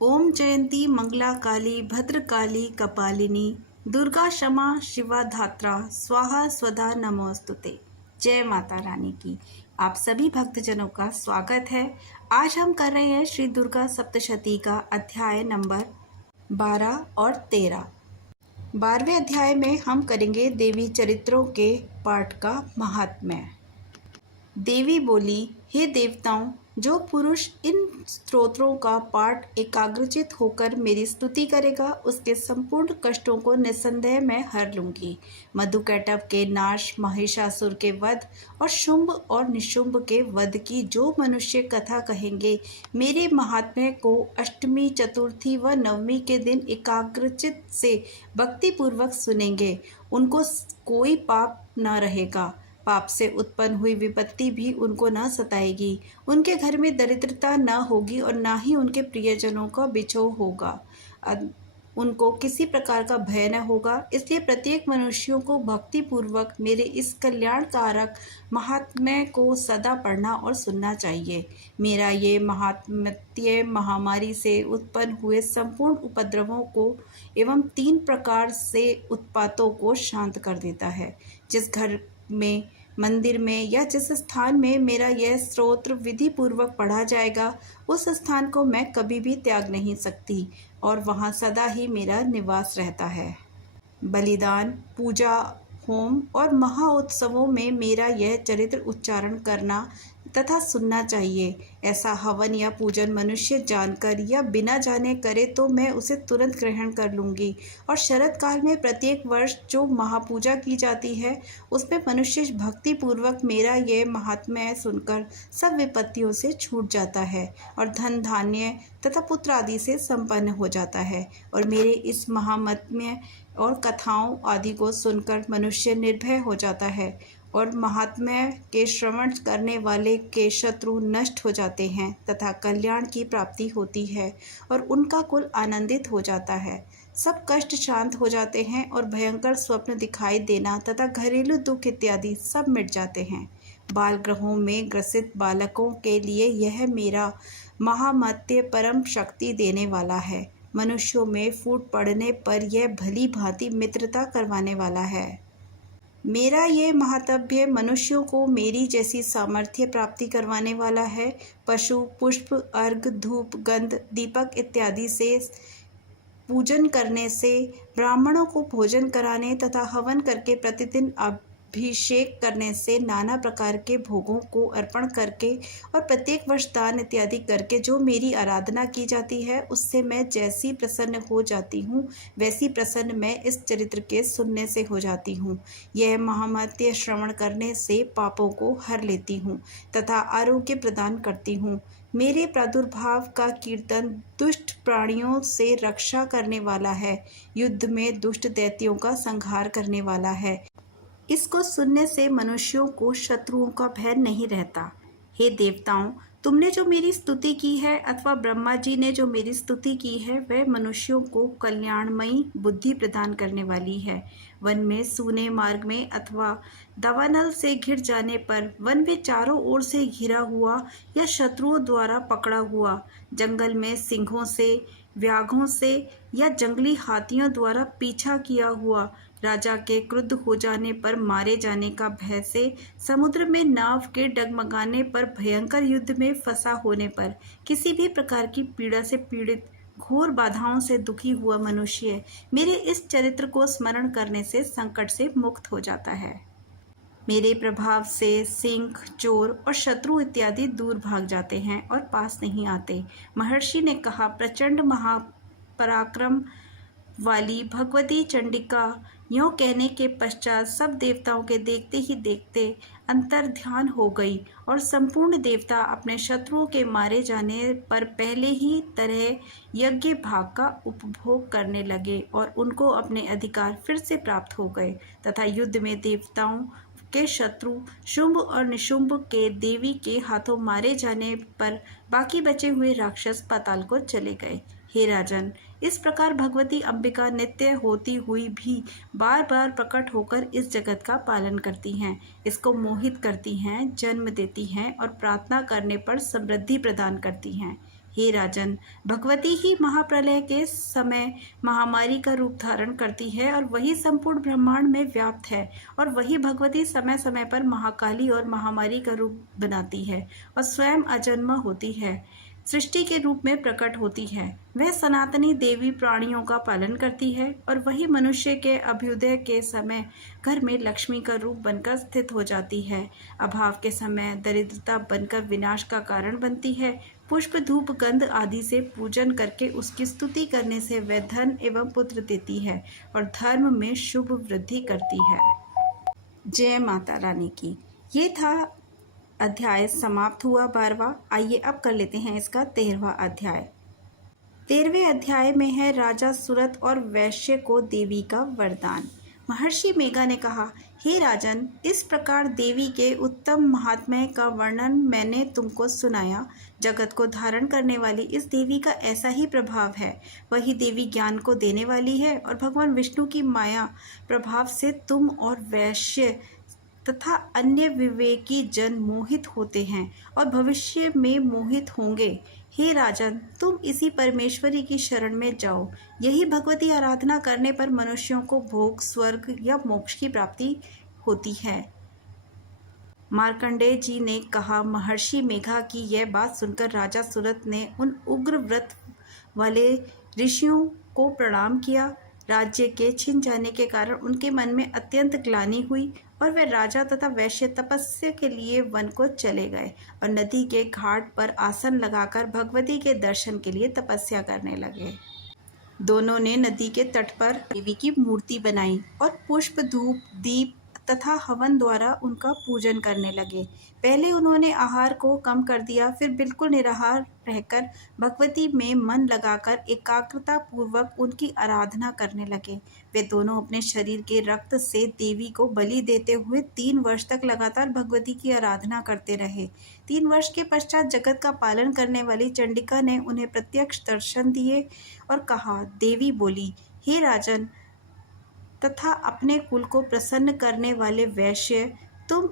ओम जयंती मंगला काली भद्रकाली कपालिनी दुर्गा क्षमा शिवा धात्रा स्वाहा स्वधा नमोस्तुते। जय माता रानी की। आप सभी भक्तजनों का स्वागत है। आज हम कर रहे हैं श्री दुर्गा सप्तशती का अध्याय नंबर 12 और 13। 12वें अध्याय में हम करेंगे देवी चरित्रों के पाठ का महात्म्य। देवी बोली, हे देवताओं, जो पुरुष इन स्तोत्रों का पाठ एकाग्रचित होकर मेरी स्तुति करेगा, उसके संपूर्ण कष्टों को निस्संदेह मैं हर लूंगी। मधुकैटभ के नाश, महिषासुर के वध और शुंभ और निशुंभ के वध की जो मनुष्य कथा कहेंगे, मेरे महात्म्य को अष्टमी, चतुर्थी व नवमी के दिन एकाग्रचित से भक्तिपूर्वक सुनेंगे, उनको कोई पाप न रहेगा। पाप से उत्पन्न हुई विपत्ति भी उनको न सताएगी। उनके घर में दरिद्रता न होगी और न ही उनके प्रियजनों का बिछोह होगा। उनको किसी प्रकार का भय न होगा। इसलिए प्रत्येक मनुष्यों को भक्तिपूर्वक मेरे इस कल्याणकारक महात्म्य को सदा पढ़ना और सुनना चाहिए। मेरा ये महात्म्य महामारी से उत्पन्न हुए संपूर्ण उपद्रवों को एवं 3 प्रकार से उत्पातों को शांत कर देता है। जिस घर में, मंदिर में या जिस स्थान में मेरा यह स्तोत्र विधि पूर्वक पढ़ा जाएगा, उस स्थान को मैं कभी भी त्याग नहीं सकती और वहाँ सदा ही मेरा निवास रहता है। बलिदान, पूजा, होम और महाउत्सवों में मेरा यह चरित्र उच्चारण करना तथा सुनना चाहिए। ऐसा हवन या पूजन मनुष्य जानकर या बिना जाने करे तो मैं उसे तुरंत ग्रहण कर लूँगी। और शरद काल में प्रत्येक वर्ष जो महापूजा की जाती है, उसमें मनुष्य भक्तिपूर्वक मेरा यह महात्म्य सुनकर सब विपत्तियों से छूट जाता है और धन धान्य तथा पुत्र आदि से संपन्न हो जाता है। और मेरे इस महात्म्य और कथाओं आदि को सुनकर मनुष्य निर्भय हो जाता है और महात्म्य के श्रवण करने वाले के शत्रु नष्ट हो जाते हैं तथा कल्याण की प्राप्ति होती है और उनका कुल आनंदित हो जाता है। सब कष्ट शांत हो जाते हैं और भयंकर स्वप्न दिखाई देना तथा घरेलू दुख इत्यादि सब मिट जाते हैं। बाल ग्रहों में ग्रसित बालकों के लिए यह मेरा महात्म्य परम शक्ति देने वाला है। मनुष्यों में फूट पड़ने पर यह भली भांति मित्रता करवाने वाला है। मेरा ये महात्म्य मनुष्यों को मेरी जैसी सामर्थ्य प्राप्ति करवाने वाला है। पशु, पुष्प, अर्घ, धूप, गंध, दीपक इत्यादि से पूजन करने से, ब्राह्मणों को भोजन कराने तथा हवन करके प्रतिदिन अभिषेक करने से, नाना प्रकार के भोगों को अर्पण करके और प्रत्येक वर्ष दान इत्यादि करके जो मेरी आराधना की जाती है, उससे मैं जैसी प्रसन्न हो जाती हूँ, वैसी प्रसन्न मैं इस चरित्र के सुनने से हो जाती हूँ। यह महात्म्य श्रवण करने से पापों को हर लेती हूँ तथा आरोग्य प्रदान करती हूँ। मेरे प्रादुर्भाव का कीर्तन दुष्ट प्राणियों से रक्षा करने वाला है, युद्ध में दुष्ट दैत्यों का संहार करने वाला है। इसको सुनने से मनुष्यों को शत्रुओं का भय नहीं रहता। हे देवताओं, तुमने जो मेरी स्तुति की है अथवा ब्रह्मा जी ने जो मेरी स्तुति की है, वह मनुष्यों को कल्याणमयी बुद्धि प्रदान करने वाली है। वन में, सूने मार्ग में अथवा दावानल से घिर जाने पर, वन में चारों ओर से घिरा हुआ या शत्रुओं द्वारा पकड़ा हुआ, जंगल में सिंहों से, व्याघ्रों से या जंगली हाथियों द्वारा पीछा किया हुआ, राजा के क्रुद्ध हो जाने पर मारे जाने का भय से, समुद्र में नाव के डगमगाने पर, भयंकर युद्ध में फंसा होने पर, किसी भी प्रकार की पीड़ा से पीड़ित, घोर बाधाओं से दुखी हुआ मनुष्य मेरे इस चरित्र को स्मरण करने से संकट से मुक्त हो जाता है। मेरे प्रभाव से सिंह, चोर और शत्रु इत्यादि दूर भाग जाते हैं और पास नहीं आते। महर्षि ने कहा, प्रचंड महापराक्रम वाली भगवती चंडिका यों कहने के पश्चात सब देवताओं के देखते ही देखते अंतर्ध्यान हो गई और संपूर्ण देवता अपने शत्रुओं के मारे जाने पर पहले ही तरह यज्ञ भाग का उपभोग करने लगे और उनको अपने अधिकार फिर से प्राप्त हो गए तथा युद्ध में देवताओं के शत्रु शुंभ और निशुंभ के देवी के हाथों मारे जाने पर बाकी बचे हुए राक्षस पाताल को चले गए। हे राजन, इस प्रकार भगवती अंबिका नित्य होती हुई भी बार बार प्रकट होकर इस जगत का पालन करती हैं, इसको मोहित करती हैं, जन्म देती हैं और प्रार्थना करने पर समृद्धि प्रदान करती हैं। हे राजन, भगवती ही महाप्रलय के समय महामारी का रूप धारण करती है और वही संपूर्ण ब्रह्मांड में व्याप्त है। और वही भगवती समय समय पर महाकाली और महामारी का रूप बनाती है और स्वयं अजन्मा होती है, सृष्टि के रूप में प्रकट होती है। वह सनातनी देवी प्राणियों का पालन करती है और वही मनुष्य के अभ्युदय के समय घर में लक्ष्मी का रूप बनकर स्थित हो जाती है। अभाव के समय दरिद्रता बनकर विनाश का कारण बनती है। पुष्प धूप गंध आदि से पूजन करके उसकी स्तुति करने से वह धन एवं पुत्र देती है और धर्म में शुभ वृद्धि करती है। जय माता रानी की। ये था अध्याय, समाप्त हुआ 12वां। आइए अब कर लेते हैं इसका 13वां अध्याय। 13वें अध्याय में है राजा सुरत और वैश्य को देवी का वरदान। महर्षि मेघा ने कहा, हे राजन, इस प्रकार देवी के उत्तम महात्म्य का वर्णन मैंने तुमको सुनाया। जगत को धारण करने वाली इस देवी का ऐसा ही प्रभाव है। वही देवी ज्ञान को देने वाली है और भगवान विष्णु की माया प्रभाव से तुम और वैश्य तथा अन्य विवेकी जन मोहित होते हैं और भविष्य में मोहित होंगे। हे राजन, तुम इसी परमेश्वरी की शरण में जाओ। यही भगवती आराधना करने पर मनुष्यों को भोग, स्वर्ग या मोक्ष की प्राप्ति होती है। मार्कंडेय जी ने कहा, महर्षि मेघा की यह बात सुनकर राजा सुरत ने उन उग्र व्रत वाले ऋषियों को प्रणाम किया। राज्य के छिन जाने के कारण उनके मन में अत्यंत ग्लानि हुई और वे राजा तथा वैश्य तपस्या के लिए वन को चले गए और नदी के घाट पर आसन लगाकर भगवती के दर्शन के लिए तपस्या करने लगे। दोनों ने नदी के तट पर देवी की मूर्ति बनाई और पुष्प, धूप, दीप तथा हवन द्वारा उनका पूजन करने लगे। पहले उन्होंने आहार को कम कर दिया, फिर बिल्कुल निराहार रहकर भगवती में मन लगाकर एकाग्रता पूर्वक उनकी आराधना करने लगे। वे दोनों अपने शरीर के रक्त से देवी को बलि देते हुए 3 वर्ष तक लगातार भगवती की आराधना करते रहे। 3 वर्ष के पश्चात जगत का पालन करने वाली चंडिका ने उन्हें प्रत्यक्ष दर्शन दिए और कहा, देवी बोली, हे राजन तथा अपने कुल को प्रसन्न करने वाले वैश्य, तुम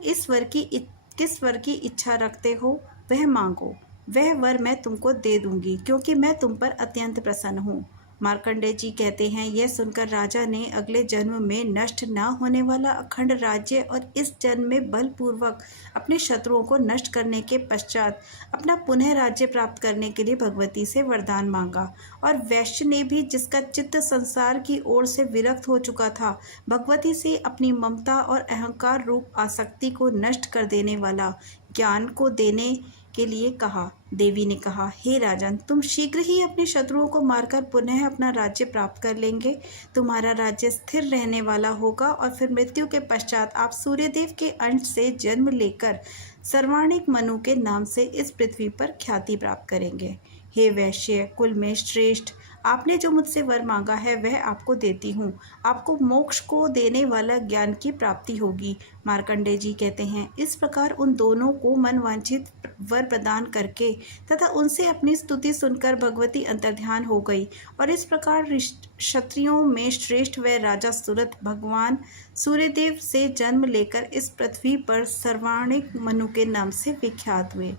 किस वर की इच्छा रखते हो, वह मांगो। वह वर मैं तुमको दे दूंगी, क्योंकि मैं तुम पर अत्यंत प्रसन्न हूँ। मार्कंडेय जी कहते हैं, यह सुनकर राजा ने अगले जन्म में नष्ट न होने वाला अखंड राज्य और इस जन्म में बलपूर्वक अपने शत्रुओं को नष्ट करने के पश्चात अपना पुनः राज्य प्राप्त करने के लिए भगवती से वरदान मांगा। और वैश्य ने भी, जिसका चित्त संसार की ओर से विरक्त हो चुका था, भगवती से अपनी ममता और अहंकार रूप आसक्ति को नष्ट कर देने वाला ज्ञान को देने के लिए कहा। देवी ने कहा, हे राजन, तुम शीघ्र ही अपने शत्रुओं को मारकर पुनः अपना राज्य प्राप्त कर लेंगे। तुम्हारा राज्य स्थिर रहने वाला होगा और फिर मृत्यु के पश्चात आप सूर्यदेव के अंश से जन्म लेकर सर्वाणिक मनु के नाम से इस पृथ्वी पर ख्याति प्राप्त करेंगे। हे वैश्य कुल में श्रेष्ठ, आपने जो मुझसे वर मांगा है वह आपको देती हूँ। आपको मोक्ष को देने वाला ज्ञान की प्राप्ति होगी। मार्कंडेय जी कहते हैं, इस प्रकार उन दोनों को मनवांछित वर प्रदान करके तथा उनसे अपनी स्तुति सुनकर भगवती अंतर्ध्यान हो गई। और इस प्रकार क्षत्रियों में श्रेष्ठ व राजा सुरत भगवान सूर्यदेव से जन्म लेकर इस पृथ्वी पर सर्वाणिक मनु के नाम से विख्यात हुए।